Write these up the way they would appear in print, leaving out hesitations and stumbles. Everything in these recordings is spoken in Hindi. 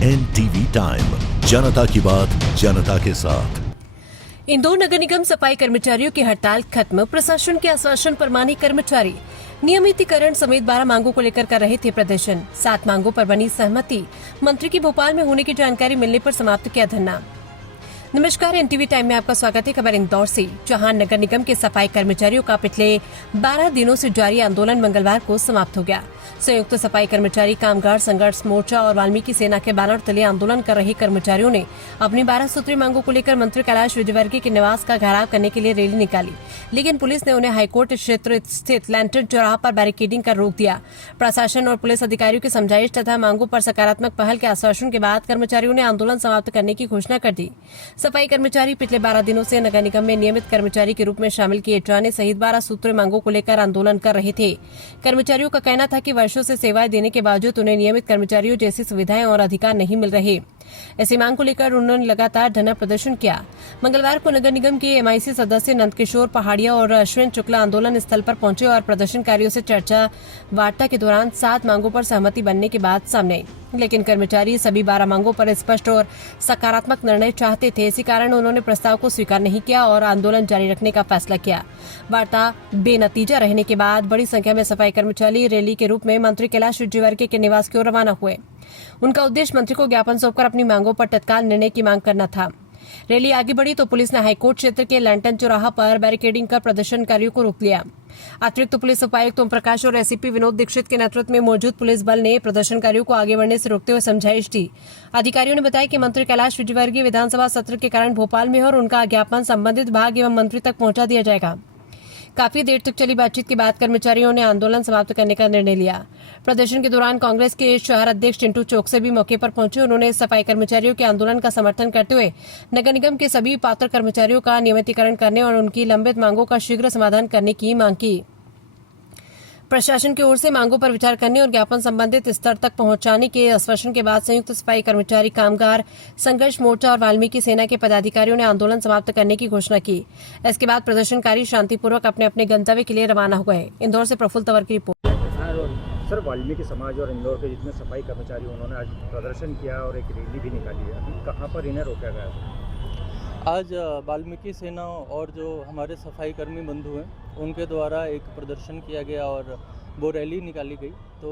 NTV टाइम, जनता की बात जनता के साथ। इंदौर नगर निगम सफाई कर्मचारियों की हड़ताल खत्म, प्रशासन के आश्वासन पर माने कर्मचारी। नियमितीकरण समेत 12 मांगों को लेकर कर रहे थे प्रदर्शन। 7 मांगों पर बनी सहमति। मंत्री की भोपाल में होने की जानकारी मिलने पर समाप्त किया धरना। नमस्कार, NTV टाइम में आपका स्वागत है। खबर इंदौर से, जहां नगर निगम के सफाई कर्मचारियों का पिछले 12 दिनों से जारी आंदोलन मंगलवार को समाप्त हो गया। संयुक्त सफाई कर्मचारी कामगार संघर्ष मोर्चा और वाल्मीकि सेना के बैनर तले आंदोलन कर रहे कर्मचारियों ने अपनी 12 सूत्रीय मांगों को लेकर मंत्री कैलाश विजयवर्गीय के निवास का घेराव करने के लिए रैली निकाली, लेकिन पुलिस ने उन्हें हाईकोर्ट क्षेत्र स्थित लैंटन चौराहा पर बैरिकेडिंग कर रोक दिया। प्रशासन और पुलिस अधिकारियों की समझाइश तथा मांगों पर सकारात्मक पहल के आश्वासन के बाद कर्मचारियों ने आंदोलन समाप्त करने की घोषणा कर दी। सफाई कर्मचारी पिछले 12 दिनों से नगर निगम में नियमित कर्मचारी के रूप में शामिल किए जाने सहित 12 सूत्रीय मांगों को लेकर आंदोलन कर रहे थे। कर्मचारियों का कहना था कि वर्षों से सेवाएं देने के बावजूद उन्हें नियमित कर्मचारियों जैसी सुविधाएं और अधिकार नहीं मिल रहे। ऐसी मांग को लेकर उन्होंने लगातार धरना प्रदर्शन किया। मंगलवार को नगर निगम के MIC सदस्य नंदकिशोर पहाड़िया और अश्विन शुक्ला आंदोलन स्थल पर पहुंचे और प्रदर्शनकारियों से चर्चा वार्ता के दौरान 7 मांगों पर सहमति बनने के बाद सामने आई, लेकिन कर्मचारी सभी 12 मांगों पर स्पष्ट और सकारात्मक निर्णय चाहते थे। इसी कारण उन्होंने प्रस्ताव को स्वीकार नहीं किया और आंदोलन जारी रखने का फैसला किया। वार्ता बेनतीजा रहने के बाद बड़ी संख्या में सफाई कर्मचारी रैली के रूप में मंत्री कैलाश विजयवर्गीय के निवास की ओर रवाना हुए। उनका उद्देश्य मंत्री को ज्ञापन सौंपकर अपनी मांगों पर तत्काल निर्णय की मांग करना था। रैली आगे बढ़ी तो पुलिस ने हाईकोर्ट क्षेत्र के लैंटन चौराहा पर बैरिकेडिंग कर प्रदर्शनकारियों को रोक लिया। अतिरिक्त पुलिस उपायुक्त ओम प्रकाश और SCP विनोद दीक्षित के नेतृत्व में मौजूद पुलिस बल ने प्रदर्शनकारियों को आगे बढ़ने से रोकते हुए समझाइश दी। अधिकारियों ने बताया कि मंत्री कैलाश विजयवर्गीय विधानसभा सत्र के कारण भोपाल में है और उनका ज्ञापन संबंधित विभाग एवं मंत्री तक पहुंचा दिया जाएगा। काफी देर तक चली बातचीत के बाद कर्मचारियों ने आंदोलन समाप्त करने का निर्णय लिया। प्रदर्शन के दौरान कांग्रेस के शहर अध्यक्ष चिंटू चौकसे भी मौके पर पहुंचे। उन्होंने सफाई कर्मचारियों के आंदोलन का समर्थन करते हुए नगर निगम के सभी पात्र कर्मचारियों का नियमितीकरण करने और उनकी लंबित मांगों का शीघ्र समाधान करने की मांग की। प्रशासन की ओर से मांगों पर विचार करने और ज्ञापन संबंधित स्तर तक पहुंचाने के आश्वासन के बाद संयुक्त सफाई कर्मचारी कामगार संघर्ष मोर्चा और वाल्मीकि सेना के पदाधिकारियों ने आंदोलन समाप्त करने की घोषणा की। इसके बाद प्रदर्शनकारी शांतिपूर्वक अपने अपने गंतव्य के लिए रवाना हुए। इंदौर से प्रफुल्ल तंवर की रिपोर्ट। सर, वाल्मीकि समाज और इंदौर के जितने सफाई कर्मचारी उन्होंने आज प्रदर्शन किया और एक रैली भी निकाली है, अभी कहाँ पर इन्हें रोका गया है? आज वाल्मीकि सेना और जो हमारे सफाई कर्मी बंधु हैं उनके द्वारा एक प्रदर्शन किया गया और वो रैली निकाली गई। तो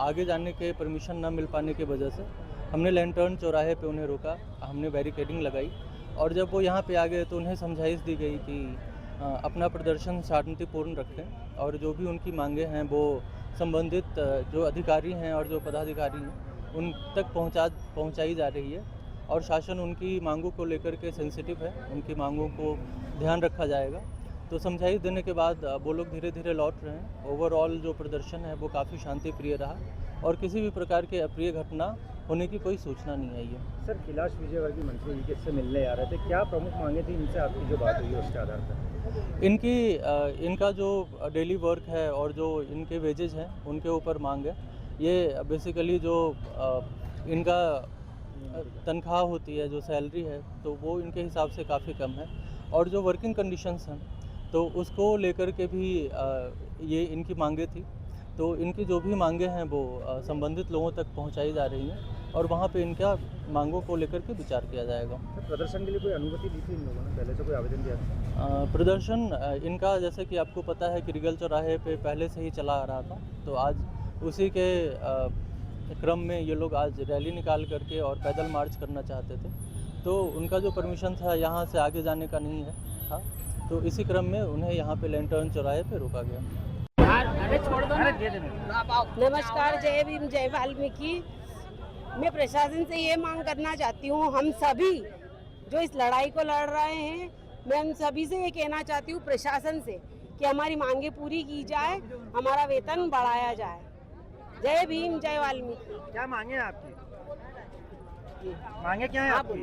आगे जाने के परमिशन न मिल पाने की वजह से हमने लैंटर्न चौराहे पे उन्हें रोका, हमने बैरिकेडिंग लगाई और जब वो यहाँ पे आ गए तो उन्हें समझाइश दी गई कि अपना प्रदर्शन शांतिपूर्ण रखें और जो भी उनकी मांगे हैं वो संबंधित जो अधिकारी हैं और जो पदाधिकारी हैं उन तक पहुँचाई जा रही है और शासन उनकी मांगों को लेकर के सेंसिटिव है, उनकी मांगों को ध्यान रखा जाएगा। तो समझाइश देने के बाद वो लोग धीरे धीरे लौट रहे हैं। ओवरऑल जो प्रदर्शन है वो काफ़ी शांति प्रिय रहा और किसी भी प्रकार के अप्रिय घटना होने की कोई सूचना नहीं आई है। सर, कैलाश विजयवर्गीय मंत्री जी से मिलने आ रहे थे, क्या प्रमुख मांगे थी इनसे आपकी जो बात हुई उसके आधार पर? इनका जो डेली वर्क है और जो इनके वेजेज हैं उनके ऊपर मांग है। ये बेसिकली जो इनका तनख्वाह होती है, जो सैलरी है, तो वो इनके हिसाब से काफ़ी कम है और जो वर्किंग कंडीशंस हैं तो उसको लेकर के भी ये इनकी मांगे थी। तो इनकी जो भी मांगे हैं वो संबंधित लोगों तक पहुंचाई जा रही हैं और वहाँ पे इनका मांगों को लेकर के विचार किया जाएगा। तो प्रदर्शन के लिए कोई अनुमति दी थी इन लोगों ने? पहले से कोई आवेदन दिया था? प्रदर्शन इनका जैसे कि आपको पता है कि रिगल चौराहे पे पहले से ही चला आ रहा था, तो आज उसी के क्रम में ये लोग आज रैली निकाल करके और पैदल मार्च करना चाहते थे। तो उनका जो परमिशन था यहाँ से आगे जाने का नहीं है था, तो इसी क्रम में उन्हें यहाँ पे लैंटर्न चौराहे पे रोका गया। नमस्कार, जय भीम, जय वाल्मीकि। मैं प्रशासन से ये मांग करना चाहती हूँ, हम सभी जो इस लड़ाई को लड़ रहे हैं, मैं हम सभी से ये कहना चाहती हूँ प्रशासन से कि हमारी मांगे पूरी की जाए, हमारा वेतन बढ़ाया जाए। जय भीम, जय वाल्मीकि। क्या मांगे हैं आपकी? मांगे क्या है आपकी?